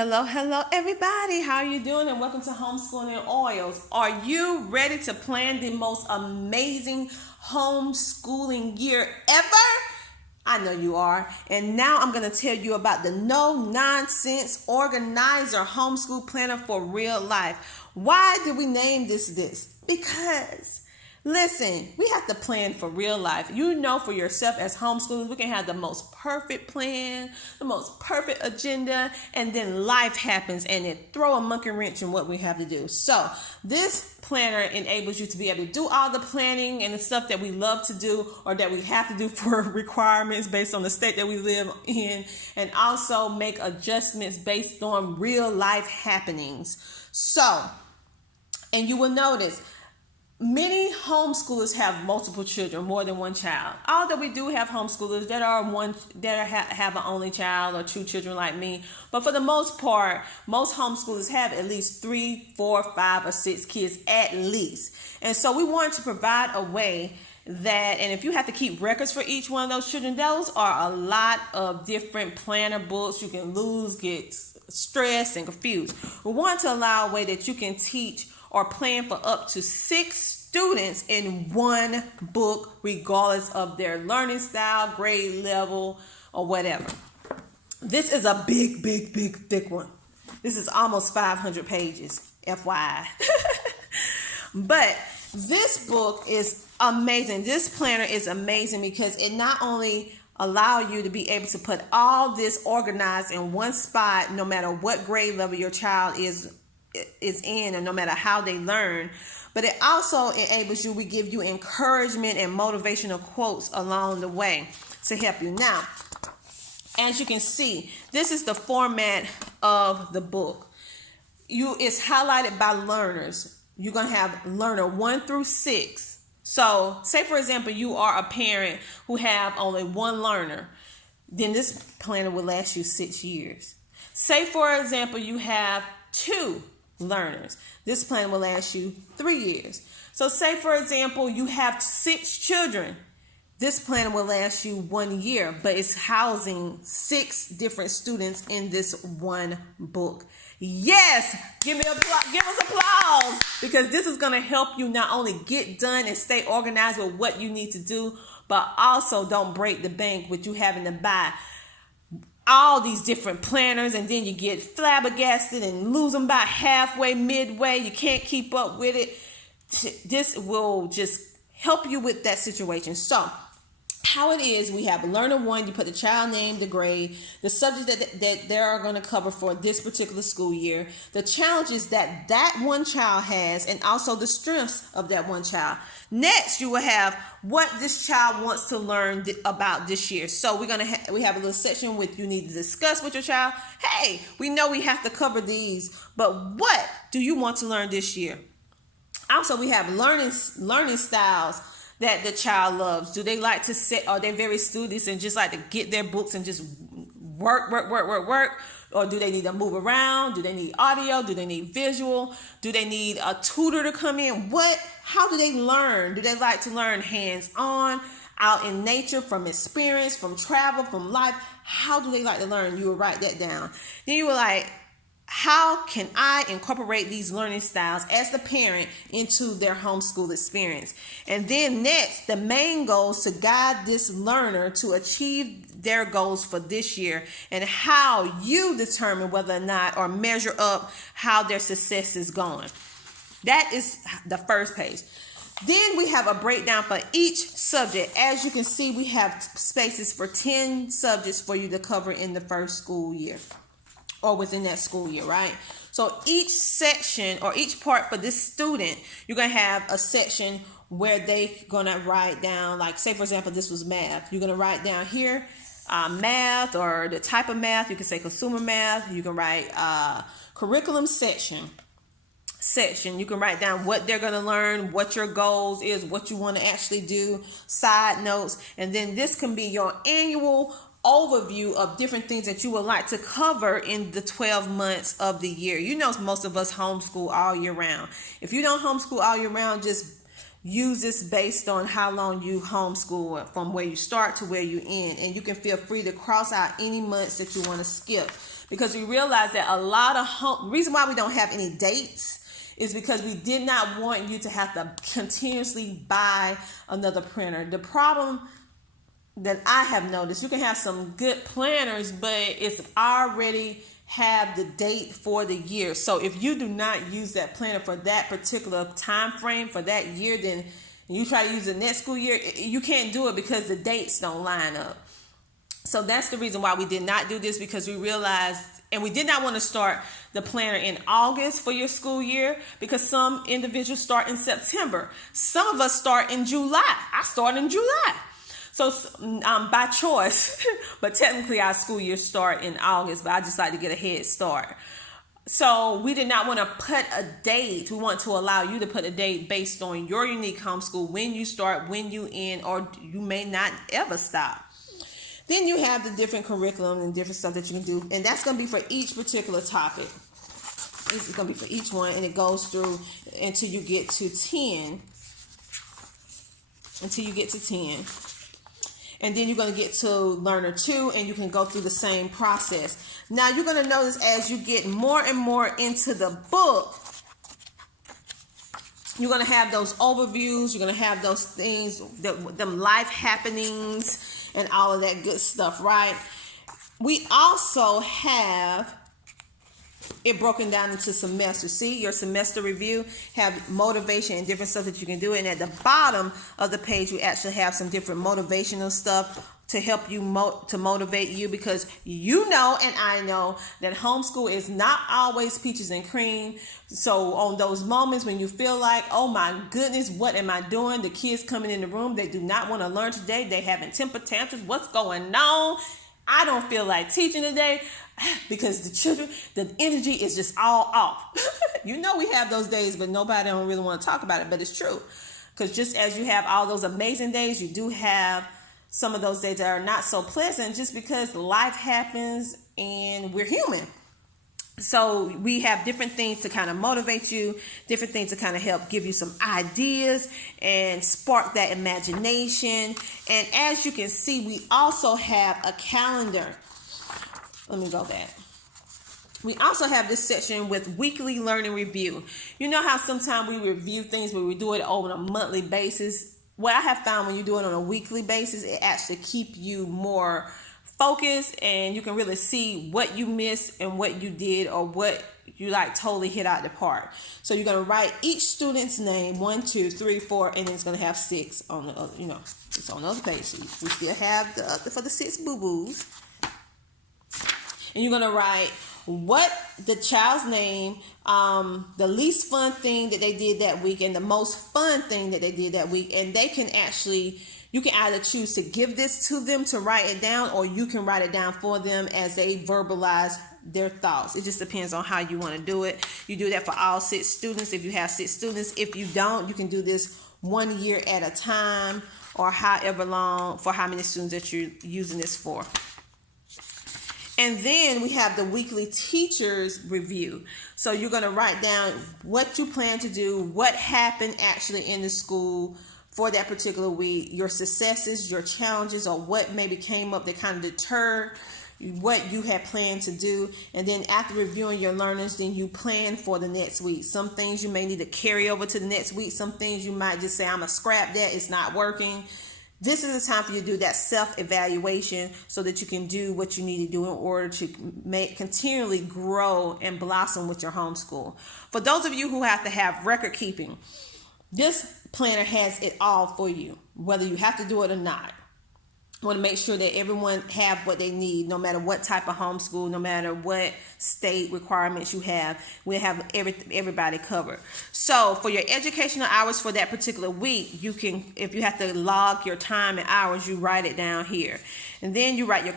Hello, everybody. How are you doing? And welcome to Homeschooling and Oils. Are you ready to plan the most amazing homeschooling year ever? I know you are. And now I'm going to tell you about the no-nonsense organizer homeschool planner for real life. Why did we name this? Because listen, we have to plan for real life. You know, for yourself as homeschoolers, we can have the most perfect plan, the most perfect agenda, and then life happens and it throw a monkey wrench in what we have to do. So this planner enables you to be able to do all the planning and the stuff that we love to do or that we have to do for requirements based on the state that we live in, and also make adjustments based on real life happenings. So, and you will notice, many homeschoolers have multiple children, more than one child. Although we do have homeschoolers that have an only child or two children like me, but for the most part, most homeschoolers have at least 3, 4, 5, or 6 kids at least. And so we wanted to provide a way that, and if you have to keep records for each one of those children, those are a lot of different planner books. You can get stressed and confused. We want to allow a way that you can teach or plan for up to 6 students in one book, regardless of their learning style, grade level, or whatever. This is a big, thick one. This is almost 500 pages, FYI. But this book is amazing. This planner is amazing because it not only allows you to be able to put all this organized in one spot, no matter what grade level your child is in, and no matter how they learn, but it also enables you. We give you encouragement and motivational quotes along the way to help you. Now, as you can see, this is the format of the book. It's highlighted by learners. You're going to have learner 1 through 6. So say, for example, you are a parent who have only one learner, then this planner will last you 6 years. Say, for example, you have 2 learners. This plan will last you 3 years. So say, for example, you have 6 children. This plan will last you 1 year, but it's housing 6 different students in this one book. Yes, give us applause, because this is going to help you not only get done and stay organized with what you need to do, but also don't break the bank with you having to buy all these different planners, and then you get flabbergasted and lose them about halfway, midway. You can't keep up with it. This will just help you with that situation. So how it is, we have learner 1, you put the child name, the grade, the subject that they are going to cover for this particular school year, the challenges that one child has, and also the strengths of that one child. Next, you will have what this child wants to learn about this year. So we have a little section with you need to discuss with your child. Hey, we know we have to cover these, but what do you want to learn this year? Also, we have learning styles that the child loves. Do they like to sit? Are they very studious and just like to get their books and just work? Or do they need to move around? Do they need audio? Do they need visual? Do they need a tutor to come in? How do they learn? Do they like to learn hands-on, out in nature, from experience, from travel, from life? How do they like to learn? You will write that down. Then you were like, how can I incorporate these learning styles as the parent into their homeschool experience? And then next, the main goals to guide this learner to achieve their goals for this year, and how you determine whether or not, or measure up how their success is going. That is the first page. Then we have a breakdown for each subject. As you can see, we have spaces for 10 subjects for you to cover in the first school year, or within that school year, right? So each section or each part for this student, you're going to have a section where they're going to write down, like, say, for example, this was math. You're going to write down here math, or the type of math. You can say consumer math. You can write curriculum section. You can write down what they're going to learn, what your goals is, what you want to actually do, side notes. And then this can be your annual overview of different things that you would like to cover in the 12 months of the year. You know, most of us homeschool all year round. If you don't homeschool all year round, just use this based on how long you homeschool, from where you start to where you end. And you can feel free to cross out any months that you want to skip, because we realized that a lot of reason why we don't have any dates is because we did not want you to have to continuously buy another printer. The problem that I have noticed, you can have some good planners, but it's already have the date for the year. So if you do not use that planner for that particular time frame for that year, then you try to use the next school year, you can't do it because the dates don't line up. So that's the reason why we did not do this, because we realized, and we did not want to start the planner in August for your school year, because some individuals start in September. Some of us start in July. I start in July. So by choice, but technically our school year start in August, but I just like to get a head start. So we did not want to put a date. We want to allow you to put a date based on your unique homeschool, when you start, when you end, or you may not ever stop. Then you have the different curriculum and different stuff that you can do, and that's going to be for each particular topic. This is going to be for each one, and it goes through until you get to 10. And then you're going to get to learner 2, and you can go through the same process. Now you're going to notice as you get more and more into the book, you're going to have those overviews, you're going to have those things, them life happenings and all of that good stuff, right? We also have it broken down into semesters. See, your semester review have motivation and different stuff that you can do. And at the bottom of the page, we actually have some different motivational stuff to help you to motivate you, because you know and I know that homeschool is not always peaches and cream. So on those moments when you feel like, oh my goodness, what am I doing? The kids coming in the room, they do not want to learn today. They having temper tantrums. What's going on? I don't feel like teaching today, because the children, the energy is just all off. You know, we have those days, but nobody don't really want to talk about it, but it's true. Because just as you have all those amazing days, you do have some of those days that are not so pleasant, just because life happens and we're human. So we have different things to kind of motivate you, different things to kind of help give you some ideas and spark that imagination. And as you can see, we also have a calendar. Let me go back. We also have this section with weekly learning review. You know how sometimes we review things, but we do it on a monthly basis. What I have found, when you do it on a weekly basis, it actually keeps you more focused, and you can really see what you missed and what you did, or what you like totally hit out the park. So you're going to write each student's name, 1, 2, 3, 4, and then it's going to have 6 on the other, it's on the other page. So we still have the other for the 6 boo-boos. And you're going to write what the child's name, the least fun thing that they did that week, and the most fun thing that they did that week. And they can actually, you can either choose to give this to them to write it down, or you can write it down for them as they verbalize their thoughts. It just depends on how you want to do it. You do that for all 6 students if you have 6 students. If you don't, you can do this 1 year at a time, or however long, for how many students that you're using this for. And then we have the weekly teachers review. So you're going to write down what you plan to do, what happened actually in the school for that particular week, your successes, your challenges, or what maybe came up that kind of deterred what you had planned to do. And then after reviewing your learners, then you plan for the next week. Some things you may need to carry over to the next week. Some things you might just say, I'm going to scrap that. It's not working. This is the time for you to do that self-evaluation, so that you can do what you need to do in order to continually grow and blossom with your homeschool. For those of you who have to have record keeping, this planner has it all for you, whether you have to do it or not. I want to make sure that everyone have what they need, no matter what type of homeschool, no matter what state requirements you have. We'll have everybody covered. So for your educational hours for that particular week, you can, if you have to log your time and hours, you write it down here. And then you write your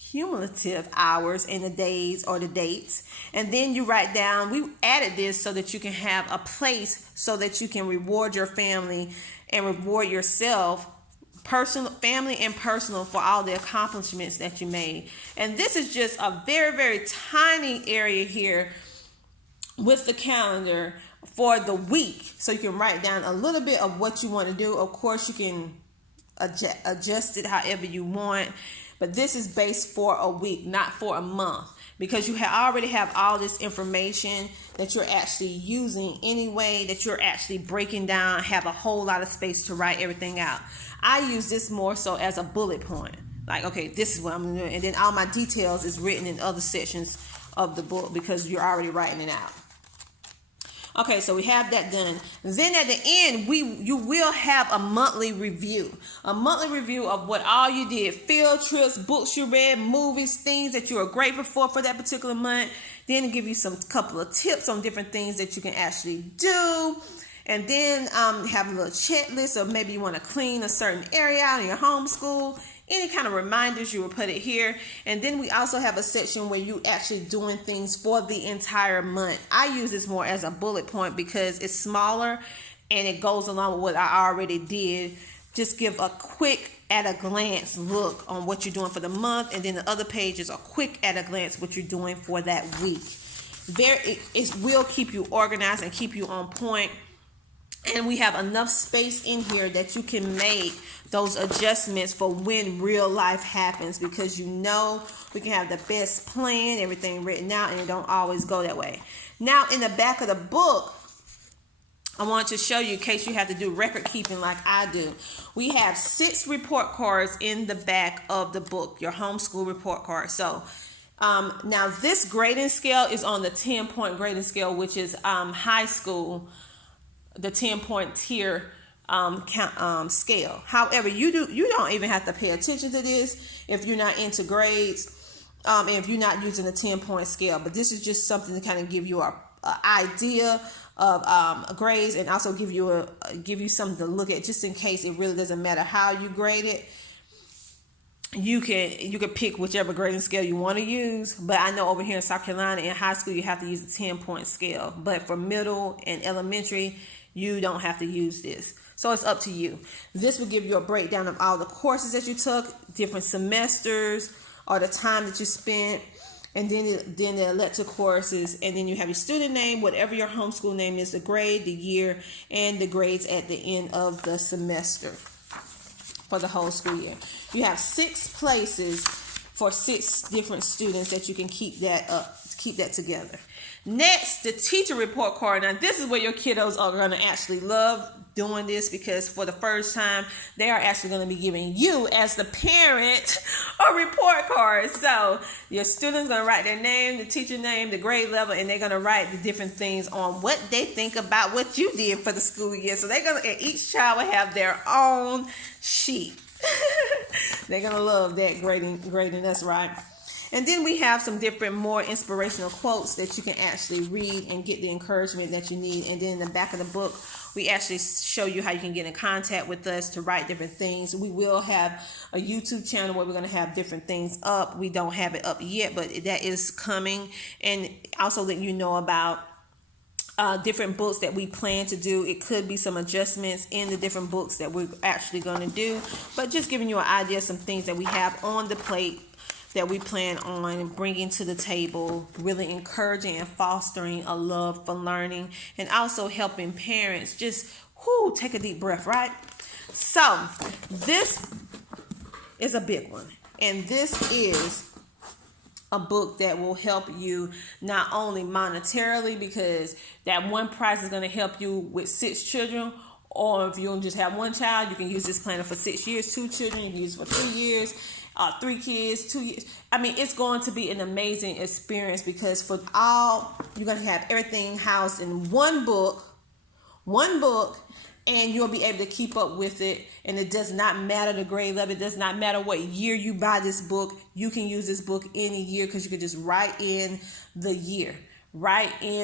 cumulative hours and the days or the dates. And then you write down, we added this so that you can have a place so that you can reward your family and reward yourself, personal, family and personal, for all the accomplishments that you made. And this is just a very, very tiny area here with the calendar for the week. So you can write down a little bit of what you want to do. Of course, you can adjust it however you want. But this is based for a week, not for a month. because you already have all this information that you're actually using anyway, that you're actually breaking down, have a whole lot of space to write everything out. I use this more so as a bullet point. Like, okay, this is what I'm doing. And then all my details is written in other sections of the book because you're already writing it out. Okay, so we have that done. Then at the end, you will have a monthly review. A monthly review of what all you did. Field trips, books you read, movies, things that you are grateful for that particular month. Then give you some couple of tips on different things that you can actually do. And then have a little checklist, or maybe you want to clean a certain area out in your homeschool. Any kind of reminders, you will put it here. And then we also have a section where you actually doing things for the entire month. I use this more as a bullet point because it's smaller and it goes along with what I already did. Just give a quick at a glance look on what you're doing for the month, and then the other page is a quick at a glance what you're doing for that week. It will keep you organized and keep you on point. And we have enough space in here that you can make those adjustments for when real life happens, because we can have the best plan, everything written out, and it don't always go that way. Now, in the back of the book, I want to show you, in case you have to do record keeping like I do. We have 6 report cards in the back of the book, your homeschool report card. So now this grading scale is on the 10-point grading scale, which is high school, the 10-point tier scale. However, you don't even have to pay attention to this if you're not into grades, and if you're not using the 10-point scale. But this is just something to kind of give you a idea of grades, and also give you something to look at, just in case it really doesn't matter how you grade it. You can pick whichever grading scale you want to use, but I know over here in South Carolina in high school you have to use a 10-point scale, but for middle and elementary you don't have to use this. So it's up to you. This will give you a breakdown of all the courses that you took, different semesters, or the time that you spent, and then the elective courses, and then you have your student name, whatever your homeschool name is, the grade, the year, and the grades at the end of the semester for the whole school year. You have 6 places for 6 different students that you can keep that together. Next, the teacher report card. Now, this is where your kiddos are going to actually love doing this, because for the first time, they are actually going to be giving you, as the parent, a report card. So your student's going to write their name, the teacher name, the grade level, and they're going to write the different things on what they think about what you did for the school year. So each child will have their own sheet. They're going to love that grading us, right? And then we have some different, more inspirational quotes that you can actually read and get the encouragement that you need. And then in the back of the book, we actually show you how you can get in contact with us to write different things. We will have a YouTube channel where we're going to have different things up. We don't have it up yet, but that is coming. And also let you know about different books that we plan to do. It could be some adjustments in the different books that we're actually going to do, but just giving you an idea of some things that we have on the plate that we plan on bringing to the table, really encouraging and fostering a love for learning, and also helping parents just take a deep breath, right? So this is a big one, and this is a book that will help you not only monetarily, because that one price is going to help you with 6 children, or if you don't just have one child, you can use this planner for 6 years, 2 children, you can use it for 3 years, 3 kids, 2 years. I mean, it's going to be an amazing experience, because you're going to have everything housed in one book, and you'll be able to keep up with it. And it does not matter the grade level. It does not matter what year you buy this book. You can use this book any year, because you can just write in the year, write in